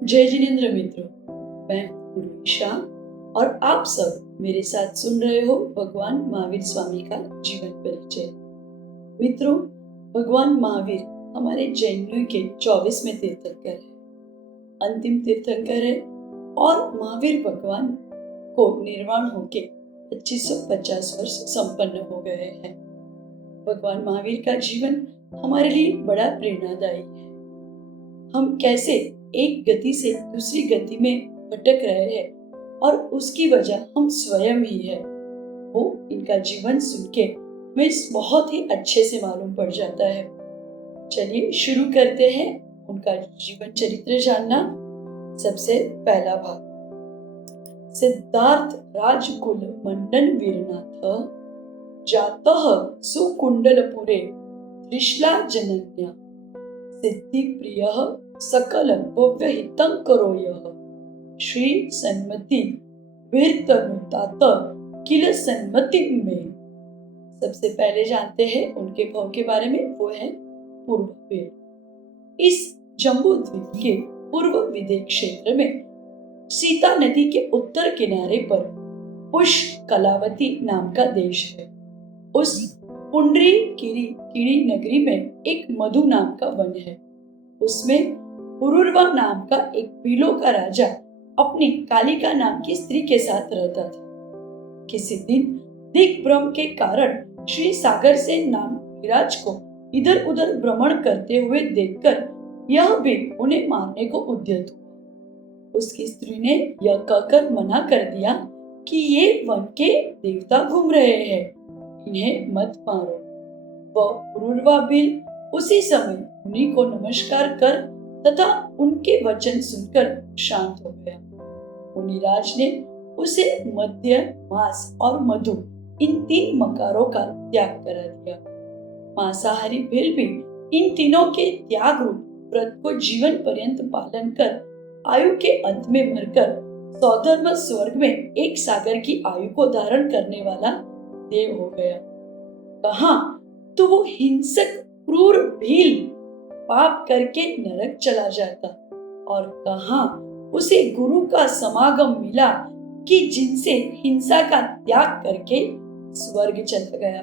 जय जिनेन्द्र मित्रों, मैं गुरु ईशा और आप सब मेरे साथ सुन रहे हो भगवान महावीर स्वामी का जीवन परिचय। मित्रों, भगवान महावीर हमारे जैनों के 24वें तीर्थंकर है, अंतिम तीर्थंकर है और महावीर भगवान को निर्वाण होके 2550 वर्ष संपन्न हो गए हैं। भगवान महावीर का जीवन हमारे लिए बड़ा प्रेरणादायी है। हम कैसे एक गति से दूसरी गति में भटक रहे हैं और उसकी वजह हम स्वयं ही है, वो इनका जीवन सुन के हमें बहुत ही अच्छे से मालूम पड़ जाता है। चलिए शुरू करते हैं उनका जीवन चरित्र जानना। सबसे पहला भाग, सिद्धार्थ राजकुल मंडन वीरनाथ जातः सुकुंडलपुरे त्रिशला जनन्या सिद्धि प्रिय सकल भव्य हितं करोयः श्री सन्मति वीरतनुतात किल सन्मति में। सबसे पहले जानते हैं उनके भाव के बारे में, वो है पूर्व वेद। इस जम्बू द्वीप के पूर्व विदेह क्षेत्र में सीता नदी के उत्तर किनारे पर पुष्कलावती नाम का देश है। उस पुंडरी कीड़ी नगरी में एक मधु नाम का वन है। उसमें पुरुरवा नाम का एक पीलो का राजा अपनी कालिका नाम की स्त्री के साथ रहता था। किसी दिन दिग्भ्रम के कारण श्री सागर से नाम विराज को इधर उधर भ्रमण करते हुए देखकर यह भी उन्हें मारने को उद्यत हुआ। उसकी स्त्री ने यह कहकर मना कर दिया कि ये वन के देवता घूम रहे हैं, इन्हें मत मारो। वह पुरुरवा बिल उसी समय उन्हीं को नमस्कार कर तथा उनके वचन सुनकर शांत हो गया। मुनिराज ने उसे मध्य, मांस और मधु इन 3 मकारों का त्याग करा दिया। मांसाहारी भील भी इन तीनों के त्याग रूप व्रत को जीवन पर्यंत पालन कर आयु के अंत में मरकर सौधर्म स्वर्ग में एक सागर की आयु को धारण करने वाला देव हो गया। कहाँ तो वो हिंसक क्रूर भील पाप करके नरक चला जाता और कहाँ उसे गुरु का समागम मिला कि जिनसे हिंसा का त्याग करके स्वर्ग चला गया।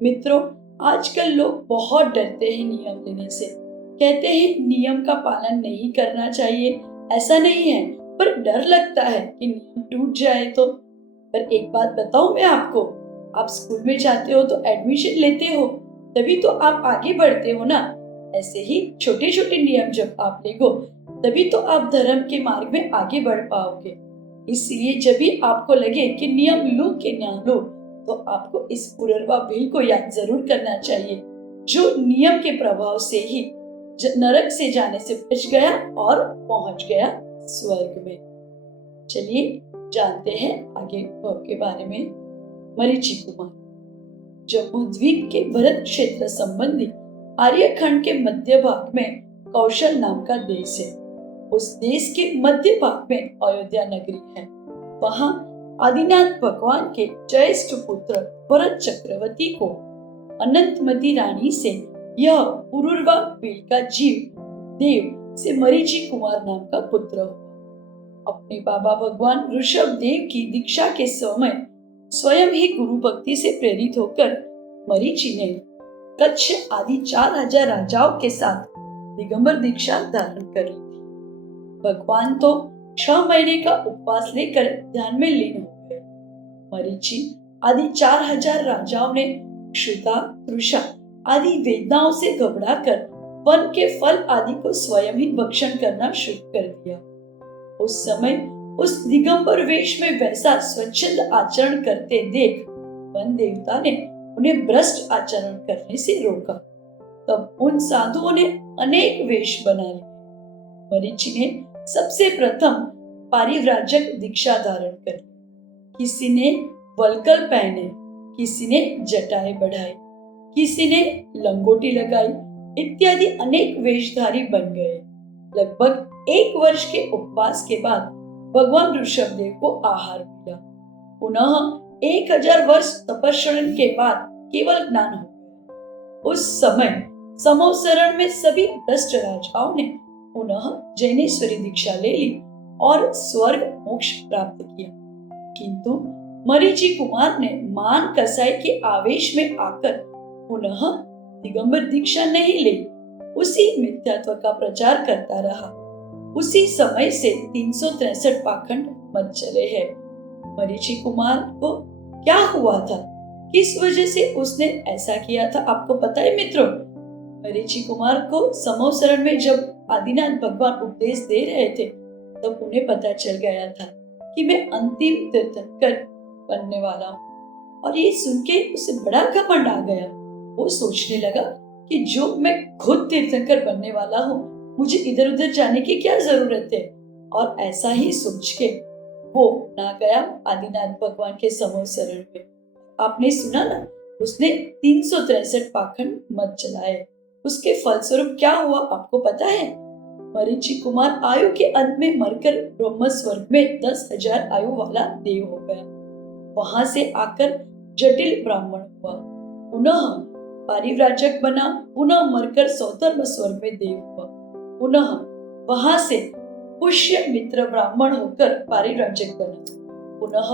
मित्रों, आजकल लोग बहुत डरते हैं नियम लेने से। कहते हैं नियम का पालन नहीं करना चाहिए। ऐसा नहीं है, पर डर लगता है कि नियम टूट जाए तो। पर एक बात बताऊं मैं आपको, आप स्कूल में जाते हो तो एडमिशन लेते हो, तभी तो आप आगे बढ़ते हो ना। ऐसे ही छोटे छोटे नियम जब आप लेगो तभी तो आप धर्म के मार्ग में आगे बढ़ पाओगे। इसलिए जब भी आपको लगे कि नियम लूं कि ना लूं, तो आपको इस पुरुरवा बिल को याद जरूर करना चाहिए, जो नियम के प्रभाव से ही नरक से जाने से बच गया और पहुंच गया स्वर्ग में। चलिए जानते हैं आगे के बारे में। मरीचि कुमार जम्बू द्वीप के भरत क्षेत्र संबंधी आर्यखंड के मध्य भाग में कौशल नाम का देश है। उस देश के मध्य भाग में अयोध्या नगरी है। वहां आदिनाथ भगवान के ज्येष्ठ पुत्र भरत चक्रवर्ती को अनंतमती रानी से यह पुरुरवा बिल का जीव देव से मरीचि कुमार नाम का पुत्र हुआ। अपने बाबा भगवान ऋषभ देव की दीक्षा के समय स्वयं ही गुरु भक्ति से प्रेरित होकर मरीचि ने कच्छ आदि 4000 राजाओं के साथ दिगंबर दीक्षा धारण कर ली थी। भगवान तो 6 महीने का उपवास लेकर ध्यान में लीन हो गए। मरीचि आदि 4000 राजाओं ने क्षुधा, तृषा आदि वेदनाओं से घबराकर वन के फल आदि को स्वयं ही भक्षण करना शुरू कर दिया। उस समय उस दिगंबर वेश में वैसा स्वच्छंद आचरण करते देख वन देवता ने उन्हें भ्रष्ट आचरण करने से रोका। तब उन साधुओं ने अनेक वेश बना लिए। मरीचि ने सबसे प्रथम पारिव्राजक दीक्षा धारण कर ली। किसी ने वल्कल पहने, किसी ने जटाएं बढ़ाई, किसी ने लंगोटी लगाई इत्यादि अनेक वेशधारी बन गए। लगभग 1 वर्ष के उपवास के बाद भगवान ऋषभदेव को आहार मिला। पुनः 1000 वर्ष तपस्या के बाद केवल ज्ञान हो गया। उस समय समोसरण में सभी भ्रष्ट राजाओं ने पुनः जैनेश्वरी दीक्षा ले ली और स्वर्ग मोक्ष प्राप्त किया। किंतु मरीचि कुमार ने मान कसाई के आवेश में आकर पुनः दिगंबर दीक्षा नहीं ली, उसी मिथ्यात्व का प्रचार करता रहा। उसी समय से 363 पाखंड मच चले हैं। मरीचि कुमार को क्या हुआ था, किस वजह से उसने ऐसा किया था, आपको पता है मित्रों? मरीचि कुमार को समोसरण में जब आदिनाथ भगवान उपदेश दे रहे थे तब उन्हें पता चल गया था कि मैं अंतिम तीर्थंकर बनने वाला हूँ। और ये सुन के उसे बड़ा घमंड आ गया। वो सोचने लगा कि जो मैं खुद तीर्थंकर बनने वाला हूँ, मुझे इधर उधर जाने की क्या जरूरत है। और ऐसा ही सोच के वो ना गया आदिनाथ भगवान के समोसरण में। आपने सुना ना, उसने 363 पाखंड मत चलाए। उसके फलस्वरूप क्या हुआ आपको पता है? मरीचि कुमार आयु के अंत में मरकर ब्रह्म स्वर्ग में 10,000 आयु वाला देव हो गया। वहां से आकर जटिल ब्राह्मण हुआ, पुनः पारिव्राजक बना, पुनः मरकर सौधर्म स्वर्ग में देव हुआ, पुनः वहां से पुष्य मित्र ब्राह्मण होकर पारिव्राजक बना, पुनः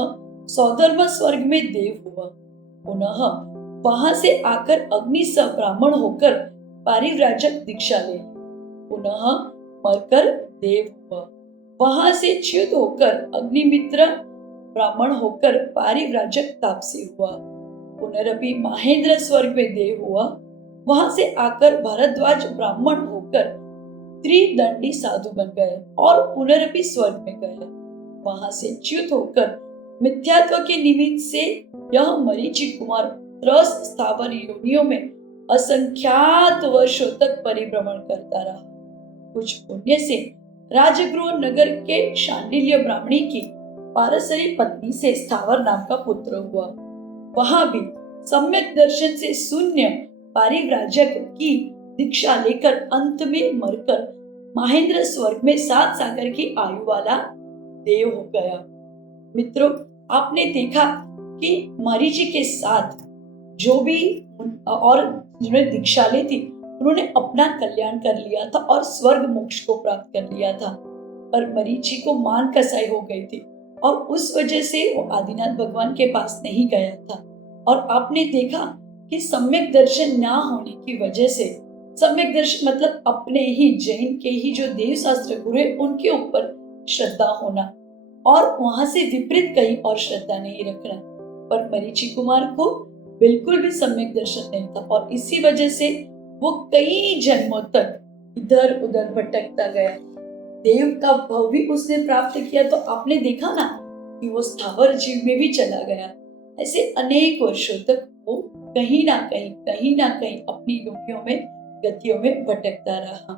सौधर्म स्वर्ग में देव हुआ, पुनः वहां से आकर अग्नि ब्राह्मण होकर पारिव्राजक दीक्षा ले, पुनः मरकर देव हुआ, वहां से च्युत होकर अग्निमित्र ब्राह्मण होकर पारिव्राजक तापसी हुआ, पुनरपि महेंद्र स्वर्ग में देव हुआ, वहां से आकर भारद्वाज ब्राह्मण होकर त्रिदंडी साधु बन गया और पुनरपि स्वर्ग में गया। वहां से च्युत होकर मिथ्यात्व के निमित्त से यह मरीचि कुमार 3 स्थावर योनियों में असंख्यात वर्षों तक परिभ्रमण करता रहा। कुछ पुण्य से राजगृह नगर के शांडिल्य ब्राह्मणी की पारसरी पत्नी से स्थावर नाम का पुत्र हुआ। वहां भी सम्यक दर्शन से शून्य पारिव्राजक की दीक्षा लेकर अंत में मरकर महेंद्र स्वर्ग में 7 सागर की आयु वाला देव हो गया। मित्रों, आपने देखा कि मरीचि के साथ जो भी और जिन्होंने दीक्षा ली थी उन्होंने अपना कल्याण कर लिया था और स्वर्ग मोक्ष को प्राप्त कर लिया था, पर मरीचि को मान कसाई हो गई थी और उस वजह से वो आदिनाथ भगवान के पास नहीं गया था। और आपने देखा कि सम्यक दर्शन ना होने की वजह से, सम्यक दर्शन मतलब अपने ही जैन के ही जो देव शास्त्र गुरु है उनके ऊपर श्रद्धा होना और वहां से विपरीत कहीं और श्रद्धा नहीं रखना, पर मरीचि कुमार को बिल्कुल भी सम्यक दर्शन नहीं था और इसी वजह से वो कई जन्मों तक इधर उधर भटकता गया। देव का भाव भी उसने प्राप्त किया तो आपने देखा ना कि वो स्थावर जीव में भी चला गया। ऐसे अनेक वर्षों तक वो कहीं ना कहीं अपनी योनियों में, गतियों में भटकता रहा।